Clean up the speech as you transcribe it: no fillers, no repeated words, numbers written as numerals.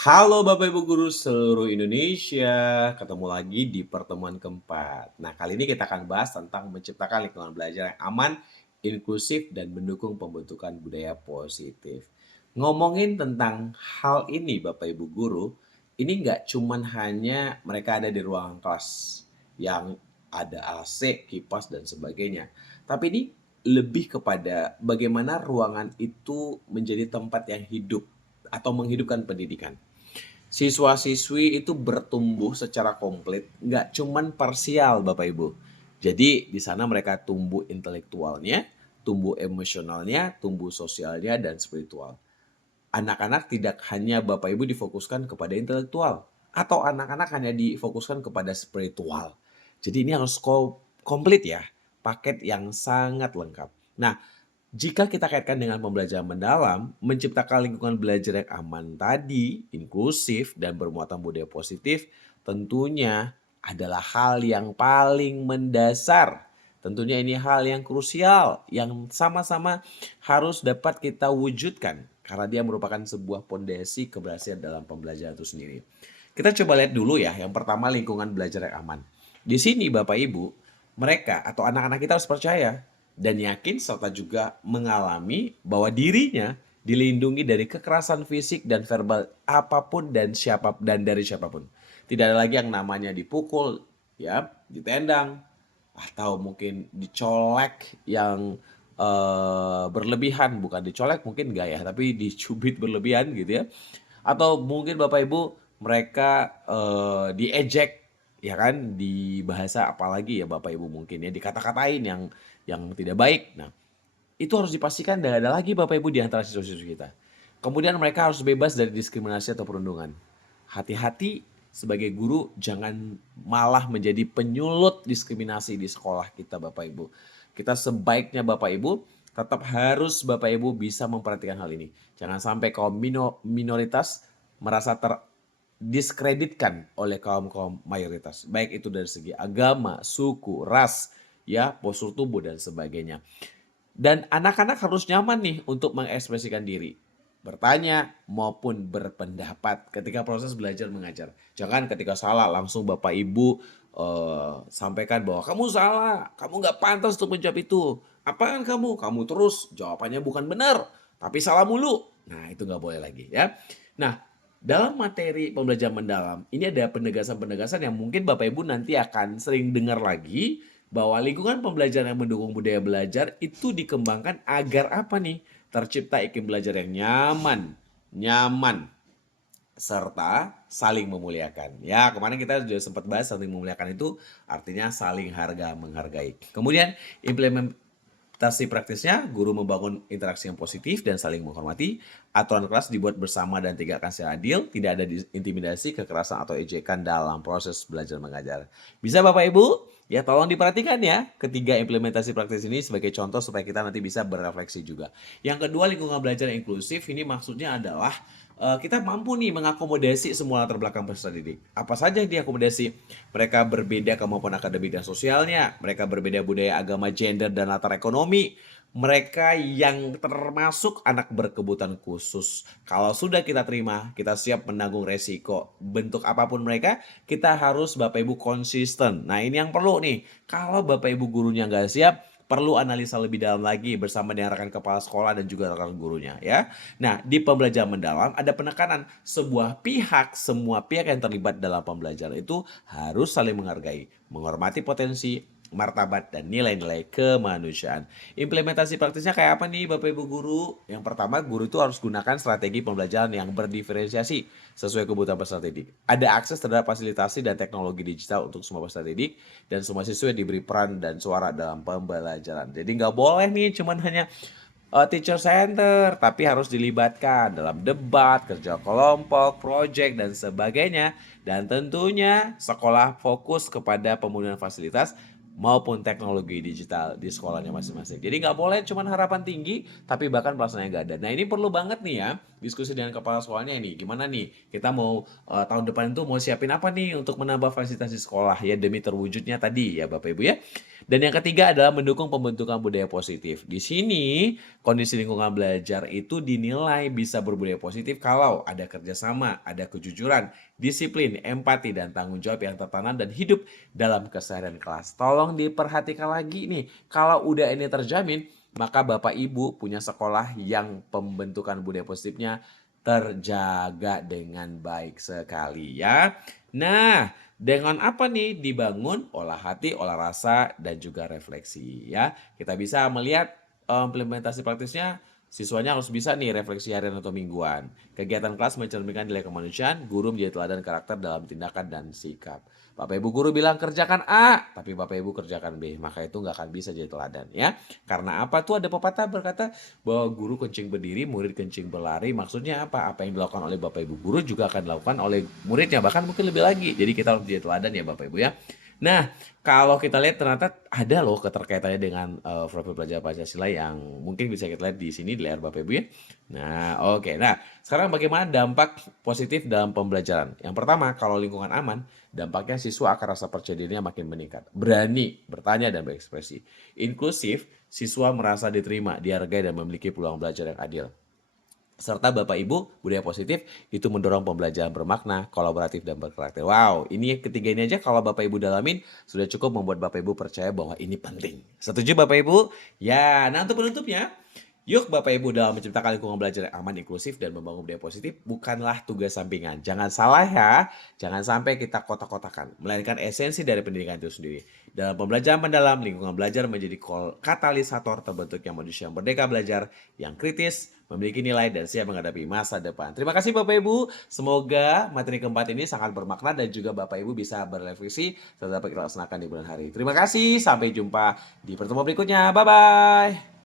Halo Bapak Ibu guru seluruh Indonesia, ketemu lagi di pertemuan keempat. Nah, kali ini kita akan bahas tentang menciptakan lingkungan belajar yang aman, inklusif, dan mendukung pembentukan budaya positif. Ngomongin tentang hal ini Bapak Ibu guru, ini nggak cuman hanya mereka ada di ruangan kelas yang ada AC, kipas, dan sebagainya. Tapi ini lebih kepada bagaimana ruangan itu menjadi tempat yang hidup atau menghidupkan pendidikan. Siswa-siswi itu bertumbuh secara komplit, nggak cuman parsial Bapak Ibu. Jadi di sana mereka tumbuh intelektualnya, tumbuh emosionalnya, tumbuh sosialnya, dan spiritual. Anak-anak tidak hanya Bapak Ibu difokuskan kepada intelektual, atau anak-anak hanya difokuskan kepada spiritual. Jadi ini harus komplit ya, paket yang sangat lengkap. Nah, jika kita kaitkan dengan pembelajaran mendalam, menciptakan lingkungan belajar yang aman tadi, inklusif, dan bermuatan budaya positif, tentunya adalah hal yang paling mendasar. Tentunya ini hal yang krusial, yang sama-sama harus dapat kita wujudkan, karena dia merupakan sebuah pondasi keberhasilan dalam pembelajaran itu sendiri. Kita coba lihat dulu ya, yang pertama lingkungan belajar yang aman. Di sini Bapak Ibu, mereka atau anak-anak kita harus percaya dan yakin serta juga mengalami bahwa dirinya dilindungi dari kekerasan fisik dan verbal apapun dan dari siapapun. Tidak ada lagi yang namanya dipukul, ya, ditendang, atau mungkin dicolek yang berlebihan, bukan dicolek mungkin enggak ya, tapi dicubit berlebihan gitu ya. Atau mungkin Bapak Ibu mereka diejek ya kan, di bahasa apalagi ya Bapak Ibu mungkin ya, dikata-katain yang tidak baik. Nah, itu harus dipastikan tidak ada lagi Bapak Ibu di antara siswa-siswa kita. Kemudian mereka harus bebas dari diskriminasi atau perundungan. Hati-hati sebagai guru jangan malah menjadi penyulut diskriminasi di sekolah kita Bapak Ibu. Kita sebaiknya Bapak Ibu tetap harus Bapak Ibu bisa memperhatikan hal ini. Jangan sampai kaum minoritas merasa terdiskreditkan oleh kaum-kaum mayoritas. Baik itu dari segi agama, suku, ras, ya, postur tubuh dan sebagainya. Dan anak-anak harus nyaman nih untuk mengekspresikan diri, bertanya maupun berpendapat ketika proses belajar mengajar. Jangan ketika salah langsung Bapak Ibu sampaikan bahwa kamu salah, kamu nggak pantas untuk menjawab itu. Apaan kamu? Kamu terus jawabannya bukan benar, tapi salah mulu. Nah itu nggak boleh lagi ya. Nah dalam materi pembelajaran mendalam ini ada penegasan-penegasan yang mungkin Bapak Ibu nanti akan sering dengar lagi bahwa lingkungan pembelajaran yang mendukung budaya belajar itu dikembangkan agar apa nih? Tercipta iklim belajar yang nyaman, serta saling memuliakan. Ya, kemarin kita juga sempat bahas saling memuliakan itu artinya saling menghargai. Kemudian implementasi praktisnya, guru membangun interaksi yang positif dan saling menghormati. Aturan kelas dibuat bersama dan tegakkan secara adil, tidak ada intimidasi, kekerasan atau ejekan dalam proses belajar mengajar. Bisa Bapak Ibu? Ya tolong diperhatikan ya ketiga implementasi praktis ini sebagai contoh supaya kita nanti bisa berefleksi juga. Yang kedua lingkungan belajar yang inklusif ini maksudnya adalah kita mampu nih mengakomodasi semua latar belakang peserta didik. Apa saja yang diakomodasi? Mereka berbeda kemampuan akademik dan sosialnya, mereka berbeda budaya, agama, gender, dan latar ekonomi. Mereka yang termasuk anak berkebutuhan khusus. Kalau sudah kita terima, kita siap menanggung resiko. Bentuk apapun mereka, kita harus Bapak Ibu konsisten. Nah ini yang perlu nih. Kalau Bapak Ibu gurunya nggak siap, perlu analisa lebih dalam lagi bersama dengan rekan kepala sekolah dan juga rekan gurunya ya. Nah di pembelajaran mendalam ada penekanan semua pihak yang terlibat dalam pembelajaran itu harus saling menghargai, menghormati potensi, martabat, dan nilai-nilai kemanusiaan. Implementasi praktisnya kayak apa nih Bapak Ibu guru? Yang pertama, guru itu harus gunakan strategi pembelajaran yang berdiferensiasi sesuai kebutuhan peserta didik. Ada akses terhadap fasilitasi dan teknologi digital untuk semua peserta didik dan semua siswa diberi peran dan suara dalam pembelajaran. Jadi nggak boleh nih cuman hanya teacher center, tapi harus dilibatkan dalam debat, kerja kelompok, project, dan sebagainya. Dan tentunya sekolah fokus kepada pemenuhan fasilitas maupun teknologi digital di sekolahnya masing-masing. Jadi nggak boleh cuma harapan tinggi, tapi bahkan pelaksanaannya nggak ada. Nah ini perlu banget nih ya, diskusi dengan kepala sekolahnya nih, gimana nih kita mau tahun depan itu mau siapin apa nih untuk menambah fasilitas di sekolah ya demi terwujudnya tadi ya Bapak Ibu ya. Dan yang ketiga adalah mendukung pembentukan budaya positif. Di sini kondisi lingkungan belajar itu dinilai bisa berbudaya positif kalau ada kerjasama, ada kejujuran, disiplin, empati, dan tanggung jawab yang tertanam dan hidup dalam keseharian kelas. Tolong diperhatikan lagi nih, kalau udah ini terjamin, maka Bapak Ibu punya sekolah yang pembentukan budaya positifnya terjaga dengan baik sekali ya. Nah, dengan apa nih? Dibangun olah hati, olah rasa, dan juga refleksi ya. Kita bisa melihat implementasi praktisnya, siswanya harus bisa nih refleksi harian atau mingguan. Kegiatan kelas mencerminkan nilai kemanusiaan, guru menjadi teladan karakter dalam tindakan dan sikap. Bapak Ibu guru bilang kerjakan A, tapi Bapak Ibu kerjakan B, maka itu nggak akan bisa jadi teladan ya. Karena apa tuh ada pepatah berkata bahwa guru kencing berdiri, murid kencing berlari. Maksudnya apa? Apa yang dilakukan oleh Bapak Ibu guru juga akan dilakukan oleh muridnya, bahkan mungkin lebih lagi. Jadi kita harus jadi teladan ya Bapak Ibu ya. Nah, kalau kita lihat ternyata ada loh keterkaitannya dengan profil pelajar Pancasila yang mungkin bisa kita lihat di sini di layar Bapak Ibu ya. Nah, oke. Nah, sekarang bagaimana dampak positif dalam pembelajaran? Yang pertama, kalau lingkungan aman, dampaknya siswa akan rasa percaya dirinya makin meningkat. Berani bertanya dan berekspresi. Inklusif, siswa merasa diterima, dihargai, dan memiliki peluang belajar yang adil. Serta Bapak Ibu, budaya positif itu mendorong pembelajaran bermakna, kolaboratif, dan berkarakter. Wow, ini ketiga ini aja kalau Bapak Ibu dalamin, sudah cukup membuat Bapak Ibu percaya bahwa ini penting. Setuju Bapak Ibu? Ya, nah untuk penutupnya, yuk Bapak Ibu dalam menciptakan lingkungan belajar yang aman, inklusif, dan membangun budaya positif bukanlah tugas sampingan. Jangan salah ya, jangan sampai kita kotak-kotakan, melainkan esensi dari pendidikan itu sendiri. Dalam pembelajaran mendalam, lingkungan belajar menjadi katalisator terbentuknya manusia yang merdeka belajar, yang kritis, memiliki nilai, dan siap menghadapi masa depan. Terima kasih Bapak Ibu, semoga materi keempat ini sangat bermakna dan juga Bapak Ibu bisa berefleksi serta dapat kita laksanakan di bulan hari. Terima kasih, sampai jumpa di pertemuan berikutnya. Bye-bye.